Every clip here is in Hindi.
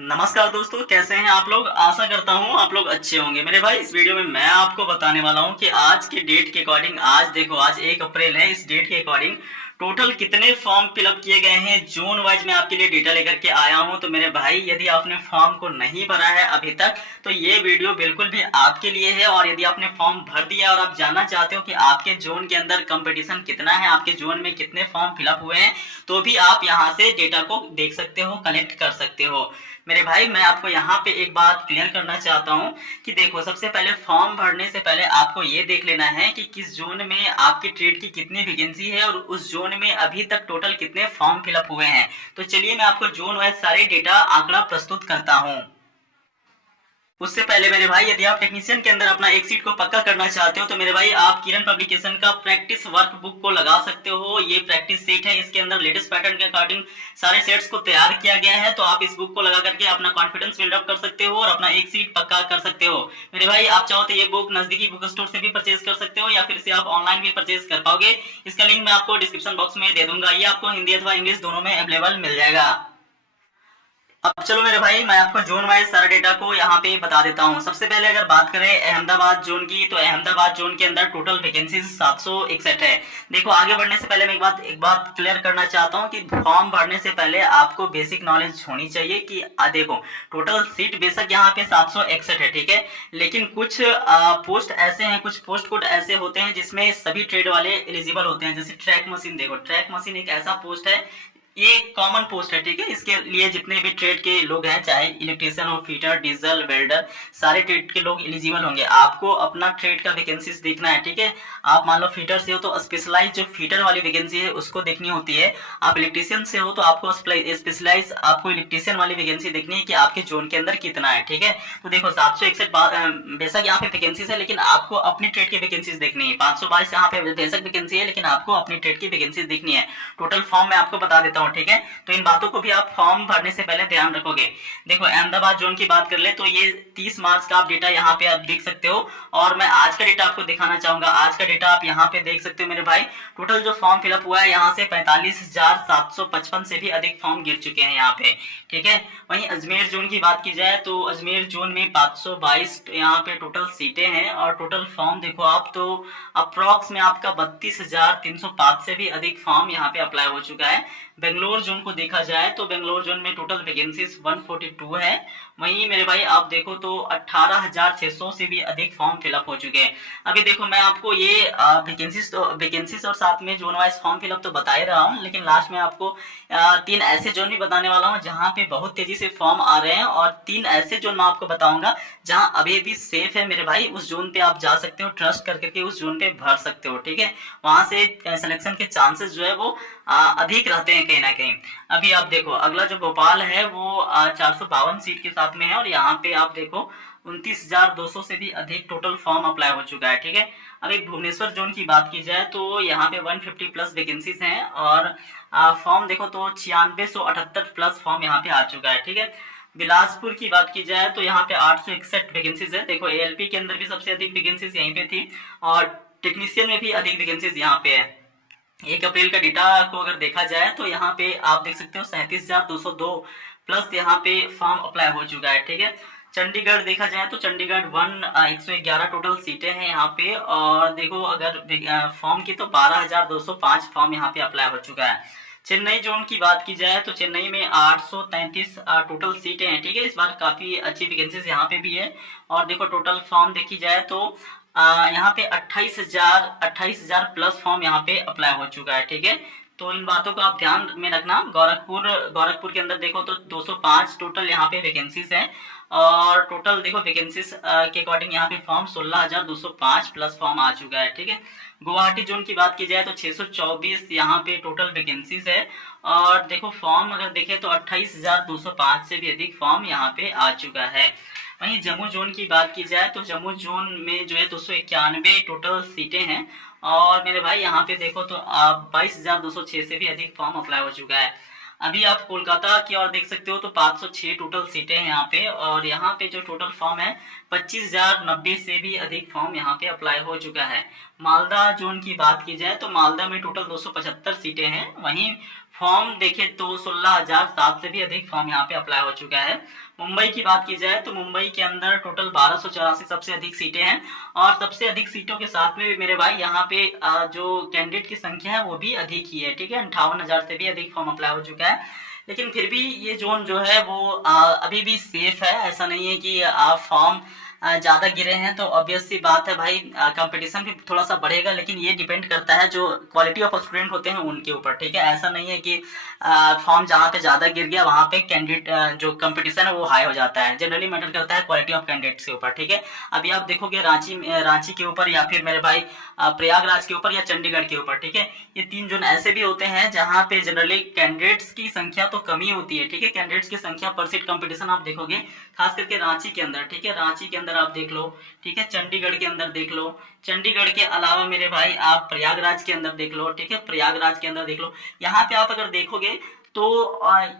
नमस्कार दोस्तों, कैसे हैं आप लोग। आशा करता हूँ आप लोग अच्छे होंगे। मेरे भाई, इस वीडियो में मैं आपको बताने वाला हूँ कि आज के डेट के अकॉर्डिंग, आज देखो आज 1 अप्रैल है, इस डेट के अकॉर्डिंग टोटल कितने फॉर्म फिलअप किए गए हैं। जोन वाइज मैं आपके लिए डेटा लेकर के आया हूँ। तो मेरे भाई, यदि आपने फॉर्म को नहीं भरा है अभी तक, तो ये वीडियो बिल्कुल भी आपके लिए है। और यदि आपने फॉर्म भर दिया और आप जानना चाहते हो कि आपके जोन के अंदर कंपटीशन कितना है, आपके जोन में कितने फॉर्म फिलअप हुए हैं, तो भी आप यहाँ से डेटा को देख सकते हो, कलेक्ट कर सकते हो। मेरे भाई, मैं आपको यहाँ पे एक बात क्लियर करना चाहता हूँ कि देखो, सबसे पहले फॉर्म भरने से पहले आपको ये देख लेना है कि किस जोन में आपकी ट्रेड की कितनी वैकेंसी है और उस जोन में अभी तक टोटल कितने फॉर्म फिलअप हुए हैं। तो चलिए, मैं आपको जोन वाइज सारे डेटा आंकड़ा प्रस्तुत करता हूँ। उससे पहले मेरे भाई, यदि आप टेक्नीशियन के अंदर अपना एक सीट को पक्का करना चाहते हो, तो मेरे भाई आप किरण पब्लिकेशन का प्रैक्टिस वर्क बुक को लगा सकते हो। ये प्रैक्टिस सेट है, इसके अंदर लेटेस्ट पैटर्न के अकॉर्डिंग सारे सेट्स को तैयार किया गया है। तो आप इस बुक को लगा करके अपना कॉन्फिडेंस बिल्डअप कर सकते हो और अपना एक सीट पक्का कर सकते हो। मेरे भाई, आप चाहो तो ये बुक नजदीकी बुक स्टोर से भी परचेज कर सकते हो या फिर इसे आप ऑनलाइन भी परचेज कर पाओगे। इसका लिंक मैं आपको डिस्क्रिप्शन बॉक्स में दे दूंगा। ये आपको हिंदी अथवा इंग्लिश दोनों में अवेलेबल मिल जाएगा। अब चलो मेरे भाई, मैं आपको जोन वाइज सारा डेटा को यहाँ पे बता देता हूँ। सबसे पहले अगर बात करें अहमदाबाद जोन की, तो अहमदाबाद जोन के अंदर टोटल वैकेंसीज 761 है। देखो, आगे बढ़ने से पहले मैं एक बात क्लियर करना चाहता हूँ कि फॉर्म भरने से पहले आपको बेसिक नॉलेज होनी चाहिए कि देखो, टोटल सीट बेशक यहाँ पे 761 है, ठीक है, लेकिन कुछ पोस्ट ऐसे हैं, कुछ पोस्ट कोड ऐसे होते हैं जिसमें सभी ट्रेड वाले एलिजिबल होते हैं। जैसे ट्रैक मशीन, देखो ट्रैक मशीन एक ऐसा पोस्ट है, ये कॉमन पोस्ट है, ठीक है। इसके लिए जितने भी ट्रेड के लोग हैं, चाहे इलेक्ट्रिशियन हो, फीटर, डीजल, वेल्डर, सारे ट्रेड के लोग एलिजिबल होंगे। आपको अपना ट्रेड का वैकेंसीज देखना है, ठीक है। आप मान लो फीटर से हो तो स्पेशलाइज जो फीटर वाली वैकेंसी है उसको देखनी होती है। आप इलेक्ट्रिशियन से हो तो आपको स्पेशलाइज आपको इलेक्ट्रिशियन वाली वैकेंसी देखनी है कि आपके जोन के अंदर कितना है, ठीक है। तो देखो 761 बेशक यहाँ पे वैकेंसीज है, लेकिन आपको अपनी ट्रेड की वैकेंसीज देखनी है। 522 यहाँ पे बेशक वैकेंसी है, लेकिन आपको अपनी ट्रेड की वैकेंसीज देखनी है। टोटल फॉर्म मैं आपको बता देता हूँ, ठीक है। तो इन बातों को भी आप फॉर्म भरने से पहले ध्यान रखोगे। देखो, अहमदाबाद जोन की बात कर ले तो ये 30 मार्च का आप डेटा यहाँ पे आप देख सकते हो। और मैं आज का डेटा आपको दिखाना चाहूंगा। आज का डेटा आप यहाँ पे देख सकते हो मेरे भाई। टोटल जो फॉर्म फिलअप हुआ है, यहाँ से 45,755 से भी अधिक फॉर्म गिर चुके हैं यहाँ पे, ठीक है। वहीं अजमेर जोन की बात की जाए तो अजमेर जोन में 522 यहाँ पे टोटल सीटें हैं और टोटल फॉर्म देखो आप तो अप्रॉक्स में आपका 32,305 से भी अधिक फॉर्म यहाँ पे अप्लाई हो चुका है। बेंगलोर जोन को देखा जाए तो बेंगलोर जोन में टोटल वैकेंसीज 142 है। वहीं मेरे भाई आप देखो तो 18,600 से भी अधिक फॉर्म फिलअप हो चुके हैं। अभी देखो, मैं आपको ये वैकेंसीज और साथ में जोन वाइज फॉर्म फिलअप तो बता ही रहा हूँ, लेकिन लास्ट में आपको 3 ऐसे जोन भी बताने वाला हूँ जहाँ पे बहुत तेजी से फॉर्म आ रहे हैं, और 3 ऐसे जोन मैं आपको बताऊंगा जहाँ अभी भी सेफ है मेरे भाई। उस जोन पे आप जा सकते हो, ट्रस्ट कर करके उस जोन पे भर सकते हो, ठीक है। वहां से सिलेक्शन के चांसेस जो है वो अधिक रहते हैं कहीं ना कहीं। अभी आप देखो, अगला जो भोपाल है वो 452 सीट के साथ में है और यहाँ पे आप देखो 29,200 से भी अधिक टोटल फॉर्म अप्लाई हो चुका है, ठीक है। अब एक भुवनेश्वर जोन की बात की जाए तो यहाँ पे 150 प्लस वैकेंसीज हैं और फॉर्म देखो तो 9678 प्लस फॉर्म यहाँ पे आ चुका है, ठीक है। बिलासपुर की बात की जाए तो यहाँ पे 861 वैकेंसीज है। देखो, एएलपी के अंदर भी सबसे अधिक वैकेंसीज यहीं पे थी और टेक्नीशियन में भी अधिक वैकेंसीज यहाँ पे है। 1 अप्रैल का डेटा को अगर देखा जाए तो यहाँ पे आप देख सकते हो 37,202 प्लस यहाँ पे फॉर्म अप्लाई हो चुका है, ठीक है। चंडीगढ़ देखा जाए तो चंडीगढ़ 111 टोटल सीटें हैं यहाँ पे, और देखो अगर फॉर्म की तो 12,205 फॉर्म यहाँ पे अप्लाई हो चुका है। चेन्नई जोन की बात की जाए तो चेन्नई में 833 टोटल सीटें हैं, ठीक है। इस बार काफी अच्छी वैकेंसीज यहाँ पे भी है। और देखो टोटल फॉर्म देखी जाए तो यहाँ पे 28,000 प्लस फॉर्म यहाँ पे अप्लाई हो चुका है, ठीक है। तो इन बातों को आप ध्यान में रखना। गोरखपुर के अंदर देखो तो 205 टोटल यहाँ पे वैकेंसीज हैं और टोटल देखो वैकेंसीज के अकॉर्डिंग यहाँ पे फॉर्म 16,205 प्लस फॉर्म आ चुका है, ठीक है। गुवाहाटी जोन की बात की जाए तो 624 यहाँ पे टोटल वैकेंसीज है और देखो फॉर्म अगर देखें तो 28,205 से भी अधिक फॉर्म यहाँ पे आ चुका है। वहीं जम्मू जोन की बात की जाए तो जम्मू जोन में जो है 291 टोटल सीटें हैं और मेरे भाई यहाँ पे देखो तो 22,206 से भी अधिक फॉर्म अप्लाई हो चुका है। अभी आप कोलकाता की ओर देख सकते हो तो 506 टोटल सीटें हैं यहाँ पे और यहाँ पे जो टोटल फॉर्म है 25,090 से भी अधिक फॉर्म यहाँ पे अप्लाई हो चुका है। मालदा जोन की बात की जाए तो मालदा में टोटल 275 सीटें हैं। वहीं फॉर्म देखें तो 16,007 से भी अधिक फॉर्म यहाँ पे अप्लाई हो चुका है। मुंबई की बात की जाए तो मुंबई के अंदर टोटल 1284 सबसे अधिक सीटें हैं, और सबसे अधिक सीटों के साथ में भी मेरे भाई यहाँ पे जो कैंडिडेट की संख्या है वो भी अधिक ही है, ठीक है। 58,000 से भी अधिक फॉर्म अप्लाई हो चुका है। लेकिन फिर भी ये जोन जो है वो अभी भी सेफ है। ऐसा नहीं है कि फॉर्म ज़्यादा गिरे हैं तो ऑब्वियस सी बात है भाई, कंपटीशन भी थोड़ा सा बढ़ेगा, लेकिन ये डिपेंड करता है जो क्वालिटी ऑफ स्टूडेंट होते हैं उनके ऊपर, ठीक है। ऐसा नहीं है कि फॉर्म जहाँ पे ज़्यादा गिर गया वहाँ पे कैंडिडेट जो कंपटीशन है वो हाई हो जाता है। जनरली मैटर करता है क्वालिटी ऑफ कैंडिडेट्स के ऊपर, ठीक है। अभी आप देखोगे रांची के ऊपर, या फिर मेरे भाई प्रयागराज के ऊपर, या चंडीगढ़ के ऊपर, ठीक है। ये 3 जोन ऐसे भी होते हैं जहाँ पे जनरली कैंडिडेट्स की संख्या तो कमी होती है, ठीक है। कैंडिडेट्स की संख्या पर सीट कंपटीशन आप देखोगे खास करके रांची के अंदर, ठीक है। रांची के अंदर आप देख लो, ठीक है। चंडीगढ़ के अंदर देख लो, चंडीगढ़ के अलावा मेरे भाई आप प्रयागराज के अंदर देख लो, ठीक है। प्रयागराज के अंदर देख लो। यहाँ पे आप अगर देखोगे तो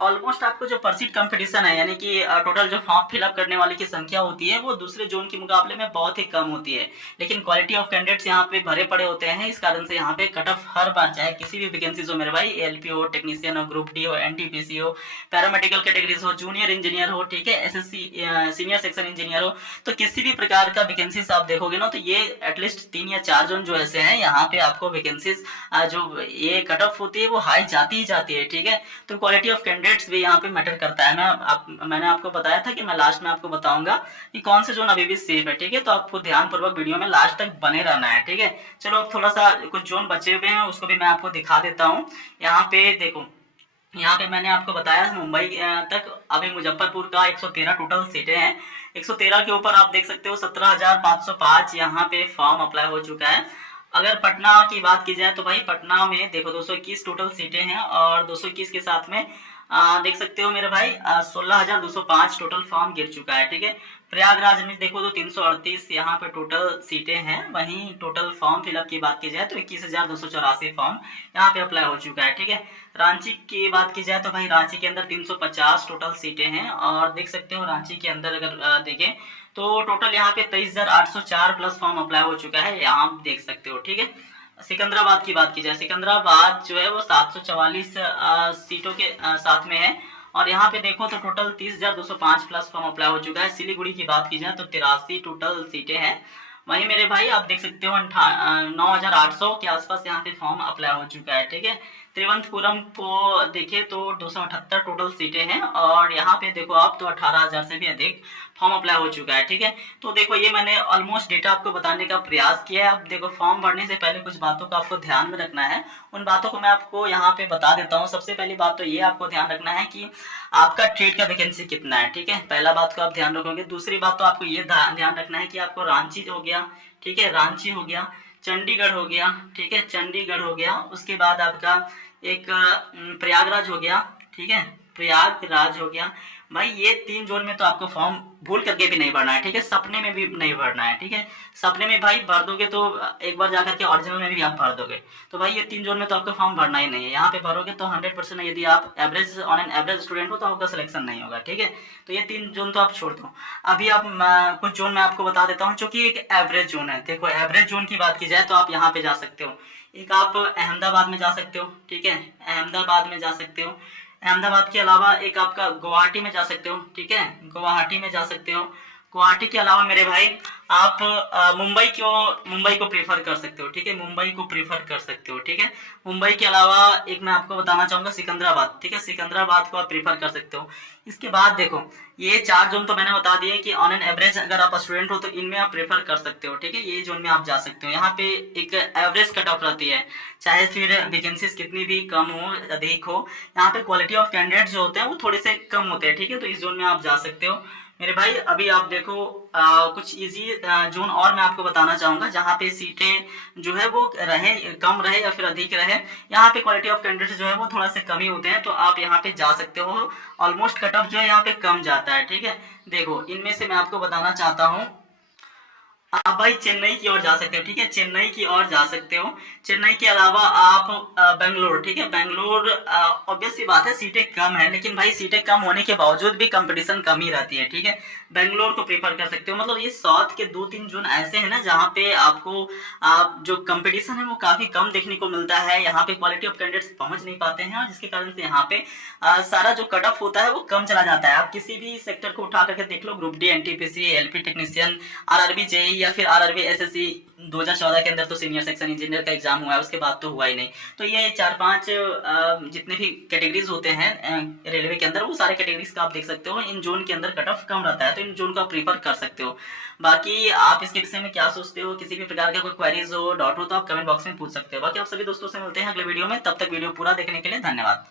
ऑलमोस्ट आपको जो पर सीट कंपटीशन है, यानी कि टोटल जो फॉर्म फिलअप करने वाले की संख्या होती है वो दूसरे जोन के मुकाबले में बहुत ही कम होती है। लेकिन क्वालिटी ऑफ कैंडिडेट्स यहाँ पे भरे पड़े होते हैं, इस कारण से यहाँ पे कट ऑफ हर बार, चाहे किसी भी वैकेंसीज हो मेरे भाई, एलपी हो, टेक्नीशियन हो, ग्रुप डी हो, एनटीपीसी हो, पैरामेडिकल कैटेगरीज हो, जूनियर इंजीनियर हो, ठीक है, एसएससी सीनियर सेक्शन इंजीनियर हो, तो किसी भी प्रकार का वैकेंसीज आप देखोगे ना तो ये एटलीस्ट 3 या 4 जोन जो ऐसे हैं यहाँ पे आपको वैकेंसीज जो ये कट ऑफ होती है वो हाई जाती ही जाती है, ठीक है। तो क्वालिटी ऑफ कैंडिडेट्स भी यहाँ पे मैटर करता है। मैंने आपको बताया था कि मैं लास्ट में आपको बताऊंगा कि कौन से जोन अभी भी सेफ है, ठीक है। तो आपको ध्यानपूर्वक वीडियो में लास्ट तक बने रहना है, ठीक है। चलो अब थोड़ा सा कुछ जोन बचे हुए हैं उसको भी मैं आपको दिखा देता हूँ। यहाँ पे देखो, यहाँ पे मैंने आपको बताया मुंबई तक, अभी मुजफ्फरपुर का 113 टोटल सीटें हैं। 113 के ऊपर आप देख सकते हो 17,505 यहाँ पे फॉर्म अप्लाई हो चुका है। अगर पटना की बात की जाए तो भाई पटना में देखो 221 टोटल सीटें हैं, और 221 के साथ में देख सकते हो मेरे भाई 16,205 टोटल फॉर्म गिर चुका है, ठीक है। प्रयागराज में देखो तो 338 यहाँ पे टोटल सीटें हैं। वहीं टोटल फॉर्म फिलअप की बात की जाए तो 21,284 फॉर्म यहाँ पे अप्लाई हो चुका है, ठीक है। रांची की बात की जाए तो भाई रांची के अंदर 350 टोटल सीटें हैं, और देख सकते हो रांची के अंदर अगर देखें तो टोटल यहाँ पे 23,804 प्लस फॉर्म अप्लाई हो चुका है, यहाँ आप देख सकते हो, ठीक है। सिकंदराबाद की बात की जाए, सिकंदराबाद जो है वो 744 सीटों के साथ में है, और यहाँ पे देखो तो टोटल 30,205 प्लस फॉर्म अप्लाई हो चुका है। सिलीगुड़ी की बात की जाए तो 83 टोटल सीटें हैं। वहीं मेरे भाई आप देख सकते हो 9,800 के आसपास यहाँ पे फॉर्म अप्लाई हो चुका है, ठीक है। तिरुवनंतपुरम को देखें तो 278 टोटल सीटें हैं, और यहाँ पे देखो आप तो 18,000 से भी अधिक फॉर्म अप्लाई हो चुका है, ठीक है। तो देखो ये मैंने ऑलमोस्ट डेटा आपको बताने का प्रयास किया है। अब देखो फॉर्म भरने से पहले कुछ बातों को आपको ध्यान में रखना है, उन बातों को मैं आपको यहाँ पे बता देता हूँ। सबसे पहली बात तो ये आपको ध्यान रखना है कि आपका ट्रेड का वैकेंसी कितना है, ठीक है। पहला बात को आप ध्यान रखोगे। दूसरी बात तो आपको ये ध्यान रखना है कि आपको रांची हो गया, ठीक है, रांची हो गया, चंडीगढ़ हो गया, ठीक है, चंडीगढ़ हो गया, उसके बाद आपका एक प्रयागराज हो गया, ठीक है, प्रयागराज हो गया। भाई ये 3 जोन में तो आपको फॉर्म भूल करके भी नहीं भरना है, ठीक है। सपने में भी नहीं भरना है, ठीक है। सपने में भाई भर दोगे तो एक बार जाकर के ओरिजिनल में भी आप भर दोगे, तो भाई ये 3 जोन में तो आपको फॉर्म भरना ही नहीं है। यहाँ पे भरोगे तो 100% यदि आप average on an average student हो तो आपका सिलेक्शन नहीं होगा, ठीक है। तो ये 3 जोन तो आप छोड़ दो। अभी आप कुछ जोन मैं आपको बता देता हूँ जो कि एक एवरेज जोन है। देखो एवरेज जोन की बात की जाए तो आप यहाँ पे जा सकते हो, एक आप अहमदाबाद में जा सकते हो, ठीक है, अहमदाबाद में जा सकते हो। अहमदाबाद के अलावा एक आपका गुवाहाटी में जा सकते हो, ठीक है, गुवाहाटी में जा सकते हो। गुवाहाटी के अलावा मेरे भाई आप मुंबई को प्रेफर कर सकते हो, ठीक है, मुंबई को प्रेफर कर सकते हो, ठीक है। मुंबई के अलावा एक मैं आपको बताना चाहूंगा सिकंदराबाद, ठीक है, सिकंदराबाद को आप प्रेफर कर सकते हो। इसके बाद देखो ये 4 जोन तो मैंने बता दिए कि ऑन एन एवरेज अगर आप स्टूडेंट हो तो इनमें आप प्रेफर कर सकते हो, ठीक है। ये जोन में आप जा सकते हो। यहाँ पे एक एवरेज कट ऑफ रहती है, चाहे फिर वैकेंसीज कितनी भी कम हो अधिक हो, यहाँ पे क्वालिटी ऑफ कैंडिडेट जो होते हैं वो थोड़े से कम होते हैं, ठीक है। तो इस जोन में आप जा सकते हो मेरे भाई। अभी आप देखो कुछ इजी जोन और मैं आपको बताना चाहूंगा जहाँ पे सीटें जो है वो रहे, कम रहे या फिर अधिक रहे। यहाँ पे क्वालिटी ऑफ कैंडिडेट जो है वो थोड़ा से कम ही होते हैं, तो आप यहाँ पे जा सकते हो। ऑलमोस्ट कट ऑफ जो है यहाँ पे कम जाता है, ठीक है। देखो इनमें से मैं आपको बताना चाहता हूँ आप भाई चेन्नई की ओर जा सकते हो, ठीक है, चेन्नई की ओर जा सकते हो। चेन्नई के अलावा आप बेंगलोर, ठीक है, बेंगलोर ऑब्वियस सी बात है सीटें कम है, लेकिन भाई सीटें कम होने के बावजूद भी कंपटीशन कम ही रहती है, ठीक है। बेंगलोर को प्रेफर कर सकते हो। मतलब ये साउथ के 2-3 जोन ऐसे हैं ना जहाँ पे आपको आप जो कंपटीशन है वो काफी कम देखने को मिलता है। यहाँ पे क्वालिटी ऑफ कैंडिडेट्स पहुंच नहीं पाते हैं, और जिसके कारण से यहाँ पे सारा जो कट ऑफ होता है वो कम चला जाता है। आप किसी भी सेक्टर को उठा करके देख लो, group D, NTPC, LP technician, RRB JE या फिर आरआरबी एसएससी, 2014 के अंदर तो सीनियर सेक्शन इंजीनियर का एग्जाम हुआ है, उसके बाद तो हुआ ही नहीं। तो ये 4-5 जितने भी कैटेगरीज होते हैं रेलवे के अंदर, वो सारे कैटेगरीज का आप देख सकते हो। इन जोन के अंदर कट ऑफ कम रहता है, तो इन जोन को आप प्रीफर कर सकते हो। बाकी आप इसके विषय में क्या सोचते हो, किसी भी प्रकार का कोई क्वेरीज हो, डाउट हो, तो आप कमेंट बॉक्स में पूछ सकते हो। बाकी आप सभी दोस्तों से मिलते हैं अगले वीडियो में, तब तक वीडियो पूरा देखने के लिए धन्यवाद।